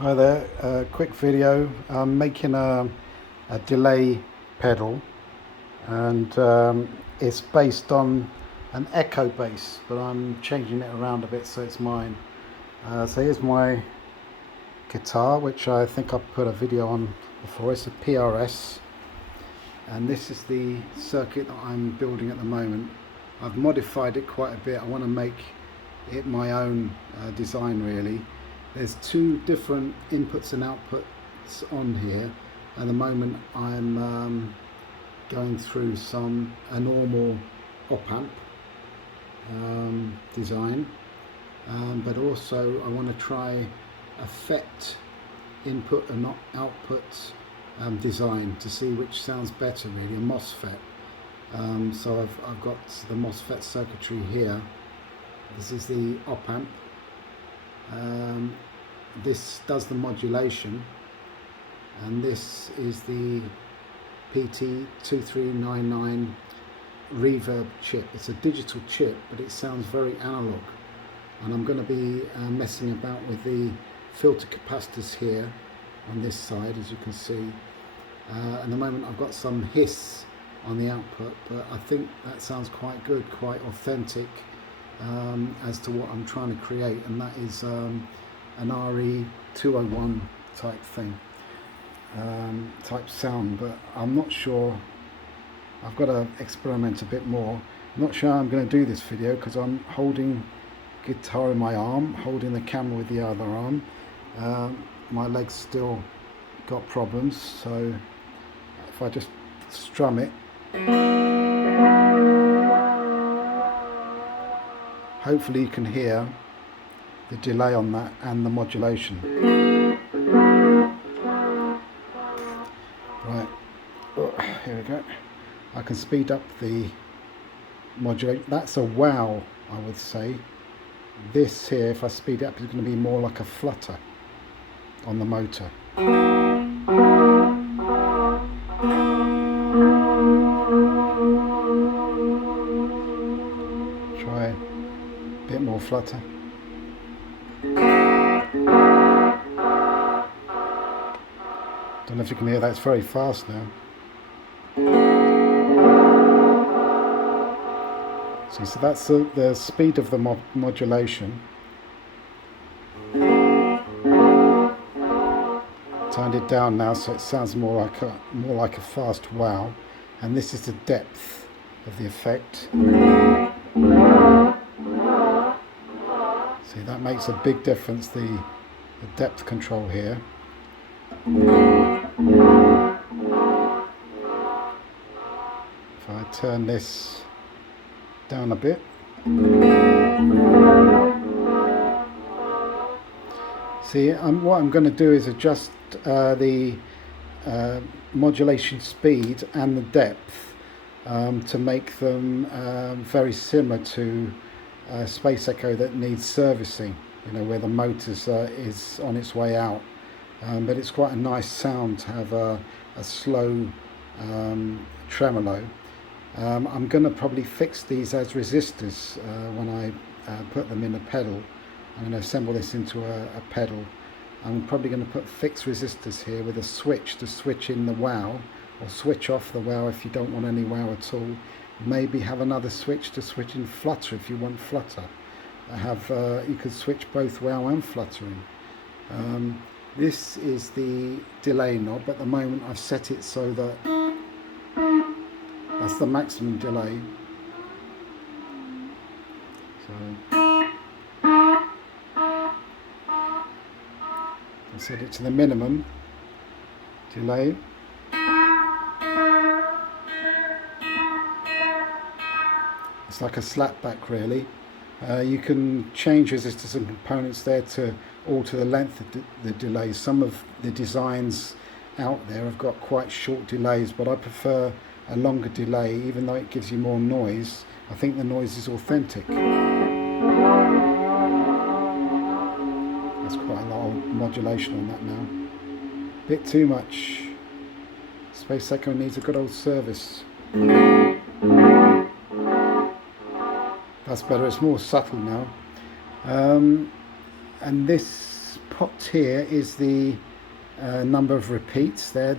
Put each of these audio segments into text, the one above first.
Hi there, quick video. I'm making a delay pedal, and it's based on an echo bass, but I'm changing it around a bit so it's mine. So here's my guitar, which I think I've put a video on before. It's a PRS, and this is the circuit that I'm building at the moment. I've modified it quite a bit. I want to make it my own design really. There's two different inputs and outputs on here. At the moment I'm going through a normal op-amp design, but also I want to try a FET input and output design to see which sounds better really, a MOSFET. So I've got the MOSFET circuitry here. This is the op-amp. This does the modulation, and this is the PT2399 reverb chip. It's a digital chip, but it sounds very analog, and I'm going to be messing about with the filter capacitors here on this side, as you can see. At the moment I've got some hiss on the output, but I think that sounds quite good, quite authentic as to what I'm trying to create, and that is an RE201 type thing, type sound, but I'm not sure. I've got to experiment a bit more. I'm not sure I'm going to do this video because I'm holding guitar in my arm, holding the camera with the other arm. My legs still got problems, so if I just strum it, hopefully you can hear the delay on that and the modulation. Right, here we go. I can speed up the modulation. That's a wow, I would say. This here, if I speed it up, is going to be more like a flutter on the motor. Try a bit more flutter. Don't know if you can hear that, it's very fast now. See, so that's the speed of the modulation. Turned it down now so it sounds more like a fast wow, and this is the depth of the effect. See, that makes a big difference, the depth control here. If I turn this down a bit, see, what I'm going to do is adjust the modulation speed and the depth to make them very similar to Space Echo that needs servicing, you know, where the motor is on its way out. But it's quite a nice sound to have a slow tremolo. I'm going to probably fix these as resistors when I put them in a pedal. I'm going to assemble this into a pedal. I'm probably going to put fixed resistors here with a switch to switch in the wow, or switch off the wow if you don't want any wow at all. Maybe have another switch to switch in flutter if you want flutter. You could switch both wow and fluttering. This is the delay knob. At the moment I've set it so that that's the maximum delay. So I set it to the minimum delay. It's like a slapback really. You can change resistors and components there to alter the length of the delay. Some of the designs out there have got quite short delays, but I prefer a longer delay, even though it gives you more noise. I think the noise is authentic. There's quite a lot of modulation on that now. Bit too much. Space Echo needs a good old service. That's better, it's more subtle now. And this popped here is the number of repeats there. If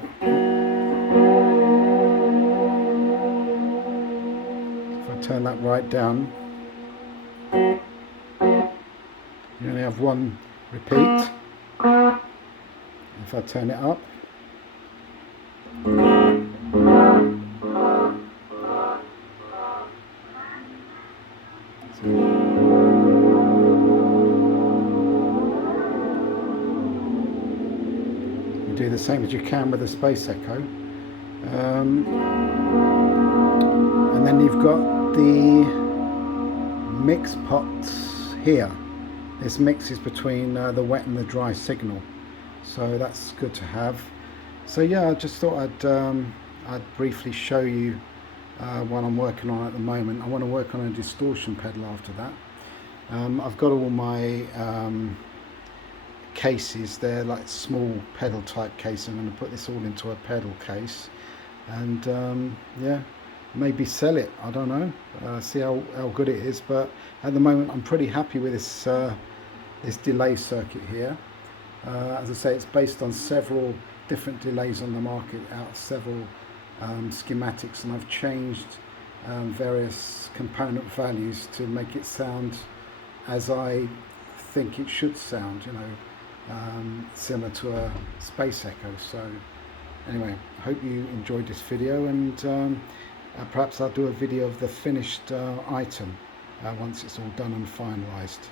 I turn that right down, you only have one repeat. If I turn it up, you do the same as you can with the Space Echo. And then you've got the mix pots here. This mixes between the wet and the dry signal, so that's good to have. So yeah, I just thought I'd briefly show you what I'm working on at the moment. I want to work on a distortion pedal after that. I've got all my cases. They're like small pedal type case. I'm going to put this all into a pedal case, and yeah, maybe sell it. I don't know. See how good it is. But at the moment, I'm pretty happy with this this delay circuit here. As I say, it's based on several different delays on the market out of several schematics, and I've changed various component values to make it sound as I think it should sound, you know, similar to a Space Echo. So anyway, I hope you enjoyed this video, and perhaps I'll do a video of the finished item once it's all done and finalized.